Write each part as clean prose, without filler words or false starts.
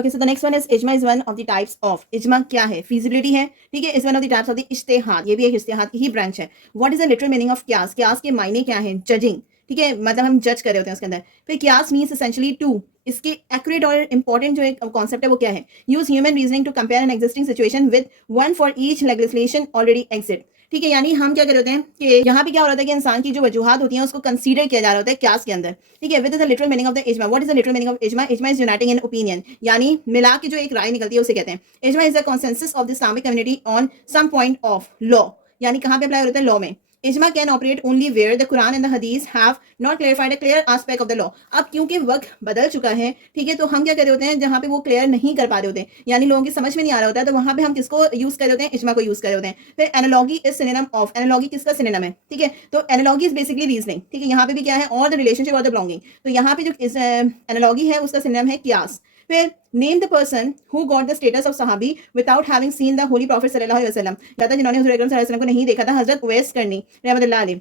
Okay, so the next one is इजमा is one of the types of, इजमा क्या है, फिजिबिलिटी है, ठीक है, is one of the types of the इज्तिहाद, ये भी एक इज्तिहाद की ही ब्रांच है। What is the literal meaning of क्यास, क्यास के मायने क्या है, जजिंग, ठीक है, मतलब हम जज कर रहे होते हैं उसके अंदर। फिर क्यास मीन्स एसेंशियली टू, इसके एक्यूरेट और इंपॉर्टेंट जो एक कॉन्सेप्ट है वो क्या है, use human reasoning to compare an existing situation with one for each legislation already exist, ठीक है, यानी हम क्या कर रहे होते हैं कि यहाँ पे क्या हो रहा है कि इंसान की जो वजूहात होती हैं उसको कंसीडर किया जा रहा होता है क्यास के अंदर, ठीक है। With the literal meaning of the इजमा, what is the literal meaning of इजमा, इजमा इज यूनाइटिंग इन ओपिनियन, यानी मिला के जो एक राय निकलती है उसे कहते हैं। इजमा is the consensus of the Islamic community on some point of law, यानी कहाँ पे अप्लाई होता है, लॉ में। इजमा can operate only where the Quran and the हदीस have not clarified a clear aspect of the law. अब क्योंकि वक्त बदल चुका है, ठीक है, तो हम क्या कर रहे होते हैं जहाँ पे वो क्लियर नहीं कर पा रहे होते हैं, यानी लोगों की समझ में नहीं आ रहा होता है, तो वहाँ पे हम किसको यूज कर रहे होते हैं, इजमा को यूज कर रहे होते हैं। फिर analogy is synonym of, analogy किसका सिनोनिम है, ठीक है, तो एनालॉगी इज बेसिकली रीजनिंग, ठीक है, यहाँ पे भी क्या है, और द रिलेशनशिप और द बिलोंगिंग, तो यहाँ पे जो एनालॉगी है उसका सिनोनिम है कियास। फिर name the person who got the status of सहाबी without having seen the holy prophet सल्लल्लाहु अलैहि वसल्लम, कहता जिन्होंने हुजूर अकरम सल्लल्लाहु अलैहि वसल्लम को नहीं देखा था, हजरत उवैस करनी रहमतुल्लाह अलैह।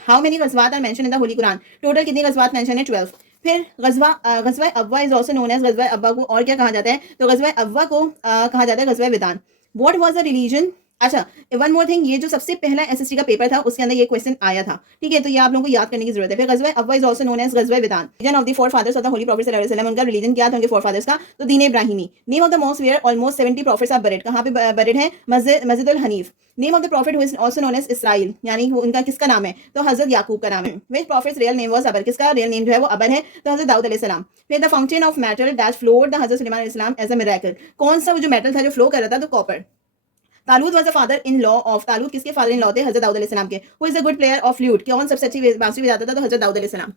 हाउ मेनी गजवात are mention in the holy Quran, total कितनी गजवात मेंशन है, 12। फिर गजवा अब्वा इज ऑल्सो नोन एज, गजवा अब्बा को और क्या कहा जाता है, तो गजवा अब्वा को कहा जाता है गजवा विदान। व्हाट वाज द रिलीजन, अच्छा वन मोर थिंग, ये जो सबसे पहला एसएससी का पेपर था उसके अंदर ये क्वेश्चन आया था, ठीक है, तो ये आप लोगों को याद करने की जरूरत है। फिर गजवा अब्वा इज ऑल्सो नोन एज गजवा विदान। Religion of the four fathers of the holy prophet सल्लल्लाहु अलैहि वसल्लम, उनका रिलीजन क्या था उनके फोर फादर्स का, तो दीन इब्राहिमी। Name of the mosque where almost 70 prophets are buried, कहाँ पे बरीड है, मस्जिदुल हनीफ। Name of the prophet who is also known as Israel, यानी उनका किसका नाम है, तो हजरत याकूब का नाम है। विच प्रॉफिट्स रियल नेम वाज अबर, किसका रियल नेम जो है वो अबर है, तो हजरत दाऊद अलैहि सलाम। फिर the fountain of metal that flowed the हजरत सुलेमान अलैहि सलाम एज अ मिरेकल, कौन सा वो जो मेटल था जो फ्लो कर रहा था, तो copper. Talut was the father in law of, Talut किसके फादर इन लॉ थे, हजरत दाऊद अलैहि सलाम के। Who is a good player of flute, कौन सबसे अच्छी बांसुरी बजाता था, तो हजरत दाऊद अलैहि सलाम।